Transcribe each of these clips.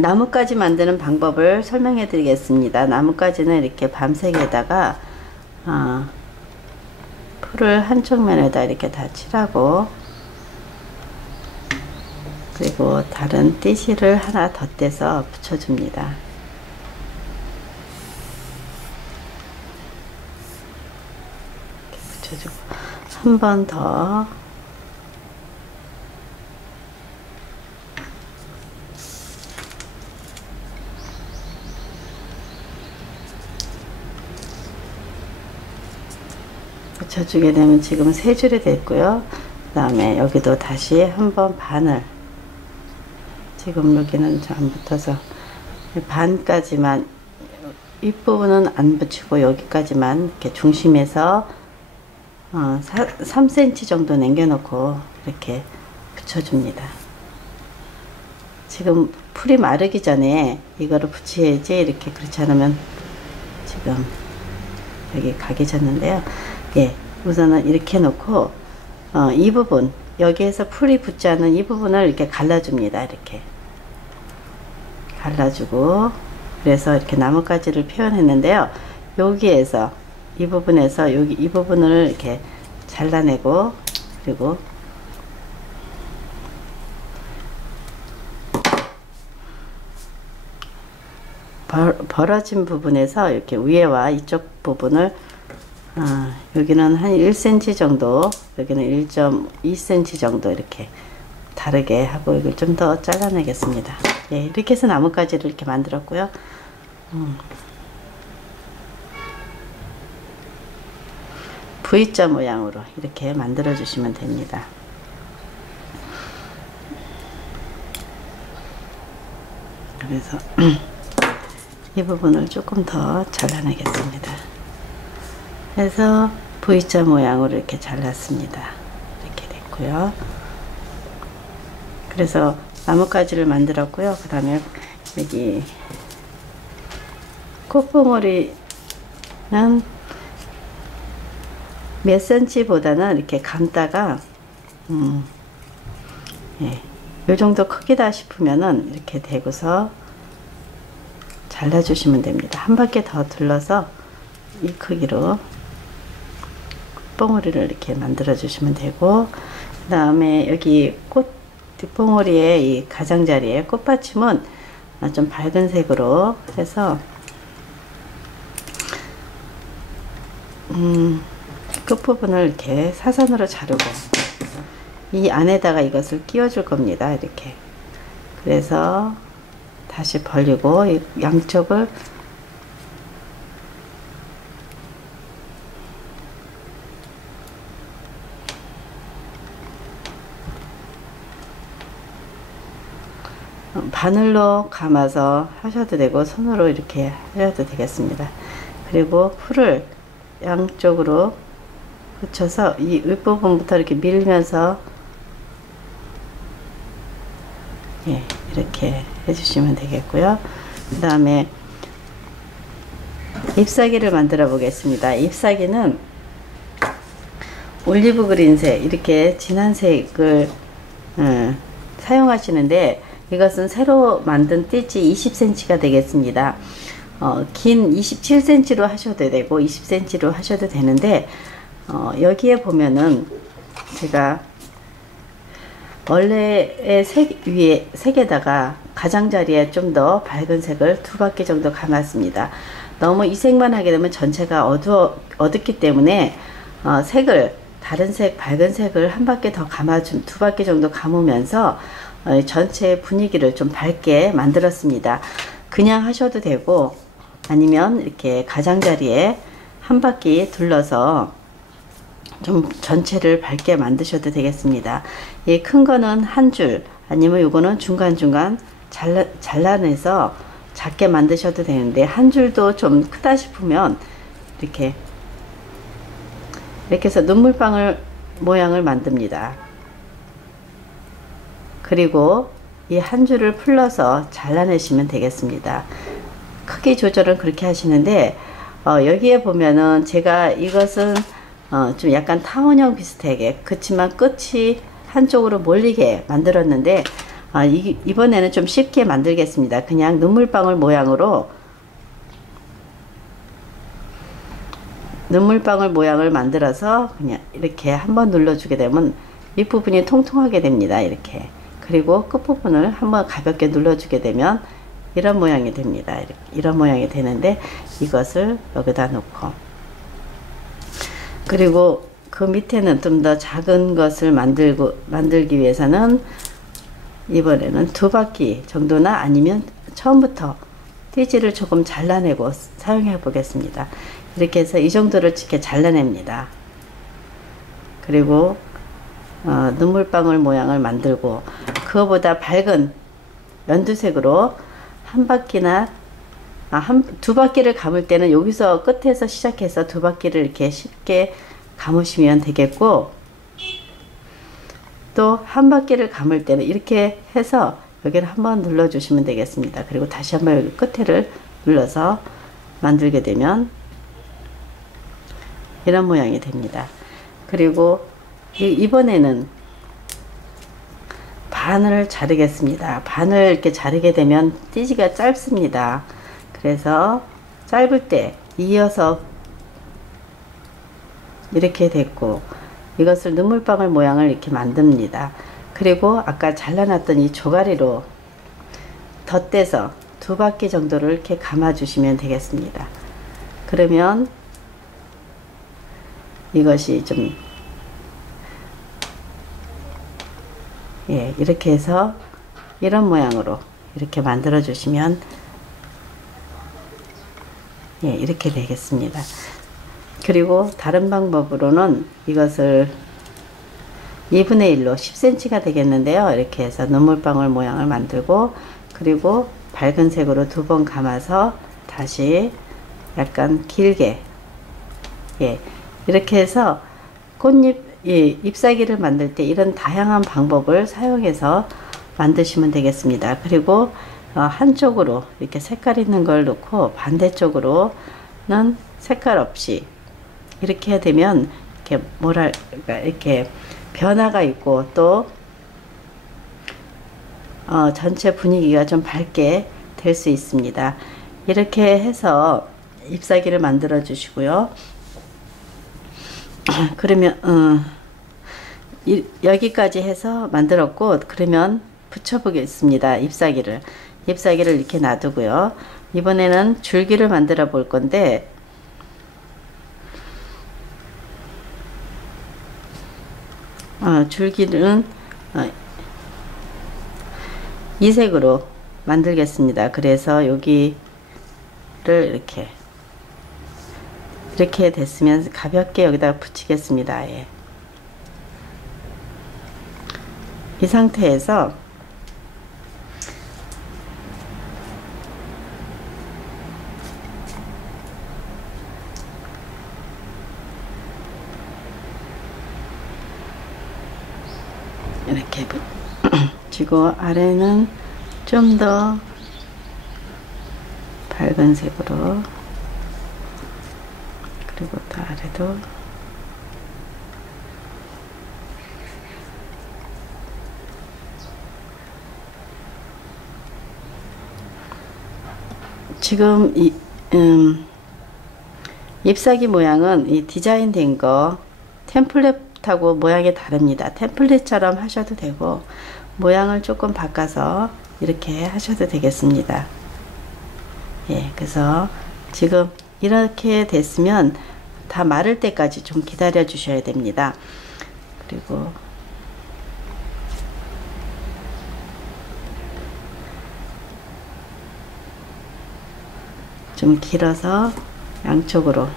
나뭇가지 만드는 방법을 설명해 드리겠습니다. 나뭇가지는 이렇게 밤색에다가 풀을 한쪽 면에다 이렇게 다 칠하고, 그리고 다른 띠실을 하나 덧대서 붙여줍니다. 이렇게 붙여주고 한 번 더 붙여주게 되면 지금 세 줄이 됐고요. 그 다음에 여기도 다시 한번 반을, 지금 여기는 안 붙어서 반까지만, 윗부분은 안 붙이고 여기까지만 이렇게 중심에서 3cm 정도 남겨놓고 이렇게 붙여줍니다. 지금 풀이 마르기 전에 이거를 붙여야지, 이렇게 그렇지 않으면 지금 여기 각이 졌는데요. 예, 우선은 이렇게 놓고 이 부분, 여기에서 풀이 붙지 않은 이 부분을 이렇게 갈라줍니다. 이렇게 갈라주고, 그래서 이렇게 나뭇가지를 표현했는데요. 여기에서 이 부분에서 여기 이 부분을 이렇게 잘라내고, 그리고 벌어진 부분에서 이렇게 위에와 이쪽 부분을 여기는 한 1cm 정도, 여기는 1.2cm 정도 이렇게 다르게 하고, 이걸 좀 더 잘라내겠습니다. 예, 이렇게 해서 나뭇가지를 이렇게 만들었고요. V자 모양으로 이렇게 만들어 주시면 됩니다. 그래서 이 부분을 조금 더 잘라내겠습니다. 그래서 V자 모양으로 이렇게 잘랐습니다. 이렇게 됐고요. 그래서 나뭇가지를 만들었고요. 그 다음에 여기 꽃봉오리는 몇 cm보다는 이렇게 감다가 예, 요 정도 크기다 싶으면은 이렇게 대고서 잘라주시면 됩니다. 한 바퀴 더 둘러서 이 크기로 뽕오리를 이렇게 만들어 주시면 되고, 그 다음에 여기 꽃 뒷봉오리의 이 가장자리에 꽃받침은 좀 밝은 색으로 해서 끝부분을 이렇게 사선으로 자르고 이 안에다가 이것을 끼워 줄 겁니다. 이렇게. 그래서 다시 벌리고 이 양쪽을 바늘로 감아서 하셔도 되고 손으로 이렇게 하셔도 되겠습니다. 그리고 풀을 양쪽으로 붙여서 이 윗부분부터 이렇게 밀면서 예, 이렇게 해주시면 되겠고요. 그 다음에 잎사귀를 만들어 보겠습니다. 잎사귀는 올리브 그린색, 이렇게 진한 색을 사용하시는데, 이것은 새로 만든 띠지 20cm가 되겠습니다. 긴 27cm로 하셔도 되고 20cm로 하셔도 되는데, 여기에 보면은 제가 원래의 색 위에 색에다가 가장자리에 좀 더 밝은 색을 두 바퀴 정도 감았습니다. 너무 이 색만 하게 되면 전체가 어둡기 때문에 색을 다른 색, 밝은 색을 한 바퀴 더 두 바퀴 정도 감으면서 전체 분위기를 좀 밝게 만들었습니다. 그냥 하셔도 되고, 아니면 이렇게 가장자리에 한 바퀴 둘러서 좀 전체를 밝게 만드셔도 되겠습니다. 이 큰 거는 한 줄, 아니면 요거는 중간중간 잘라내서 작게 만드셔도 되는데, 한 줄도 좀 크다 싶으면 이렇게 해서 눈물방울 모양을 만듭니다. 그리고 이 한 줄을 풀러서 잘라내시면 되겠습니다. 크기 조절은 그렇게 하시는데, 여기에 보면은 제가 이것은 좀 약간 타원형 비슷하게, 그렇지만 끝이 한쪽으로 몰리게 만들었는데, 이번에는 좀 쉽게 만들겠습니다. 그냥 눈물방울 모양으로 눈물방울 모양을 만들어서 그냥 이렇게 한번 눌러주게 되면 윗부분이 통통하게 됩니다. 이렇게. 그리고 끝부분을 한번 가볍게 눌러주게 되면 이런 모양이 됩니다. 이런 모양이 되는데 이것을 여기다 놓고, 그리고 그 밑에는 좀 더 작은 것을 만들기 위해서는 이번에는 2바퀴 정도나 아니면 처음부터 띠지를 조금 잘라내고 사용해 보겠습니다. 이렇게 해서 이 정도를 이렇게 잘라냅니다. 그리고 눈물방울 모양을 만들고, 그거보다 밝은 연두색으로 한 바퀴나 2바퀴를 감을 때는 여기서 끝에서 시작해서 2바퀴를 이렇게 쉽게 감으시면 되겠고, 또 한 바퀴를 감을 때는 이렇게 해서 여기를 한번 눌러 주시면 되겠습니다. 그리고 다시 한번 여기 끝에를 눌러서 만들게 되면 이런 모양이 됩니다. 그리고 이번에는 반을 자르겠습니다. 반을 이렇게 자르게 되면 띠지가 짧습니다. 그래서 짧을 때 이어서 이렇게 됐고, 이것을 눈물방울 모양을 이렇게 만듭니다. 그리고 아까 잘라놨던 이 조가리로 덧대서 2바퀴 정도를 이렇게 감아 주시면 되겠습니다. 그러면 이것이 좀 이렇게 해서 이런 모양으로 이렇게 만들어 주시면 이렇게 되겠습니다. 그리고 다른 방법으로는 이것을 2분의 1로 10cm가 되겠는데요. 이렇게 해서 눈물방울 모양을 만들고, 그리고 밝은 색으로 2번 감아서 다시 약간 길게 이렇게 해서 꽃잎 잎사귀를 만들 때 이런 다양한 방법을 사용해서 만드시면 되겠습니다. 그리고 한쪽으로 이렇게 색깔 있는 걸 놓고 반대쪽으로는 색깔 없이 이렇게 해야 되면 이렇게 뭐랄까 이렇게 변화가 있고, 또 전체 분위기가 좀 밝게 될 수 있습니다. 이렇게 해서 잎사귀를 만들어 주시고요. 그러면 여기까지 해서 만들었고, 그러면 붙여 보겠습니다. 잎사귀를 이렇게 놔두고요. 이번에는 줄기를 만들어 볼 건데, 줄기는 이 색으로 만들겠습니다. 그래서 여기를 이렇게 됐으면 가볍게 여기다 붙이겠습니다. 이 상태에서 이렇게 붙이고, 아래는 좀 더 밝은 색으로, 그리고 또 아래도 지금 잎사귀 모양은 이 디자인 된 거 템플릿하고 모양이 다릅니다. 템플릿처럼 하셔도 되고, 모양을 조금 바꿔서 이렇게 하셔도 되겠습니다. 그래서 지금 이렇게 됐으면 다 마를 때까지 좀 기다려 주셔야 됩니다. 그리고 좀 길어서 양쪽으로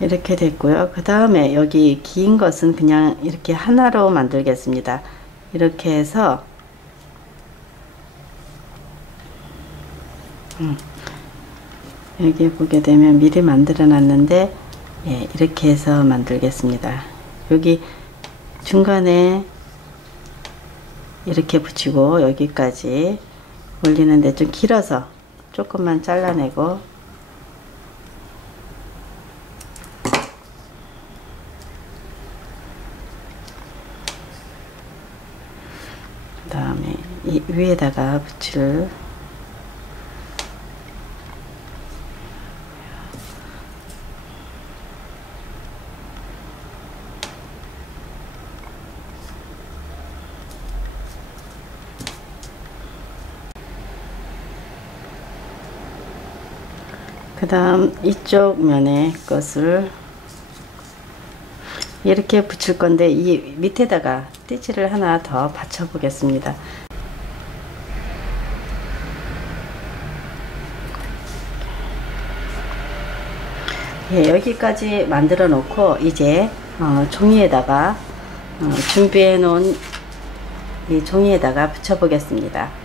이렇게 됐고요. 그 다음에 여기 긴 것은 그냥 이렇게 하나로 만들겠습니다. 이렇게 해서 여기 보게 되면 미리 만들어 놨는데 이렇게 해서 만들겠습니다. 여기 중간에 이렇게 붙이고 여기까지 올리는데 좀 길어서 조금만 잘라내고, 그 다음에 이 위에다가 붙일 그 다음 이쪽 면에 것을 이렇게 붙일 건데 이 밑에다가 띠지를 하나 더 받쳐 보겠습니다. 예, 여기까지 만들어 놓고 이제 종이에다가 준비해 놓은 이 종이에다가 붙여 보겠습니다.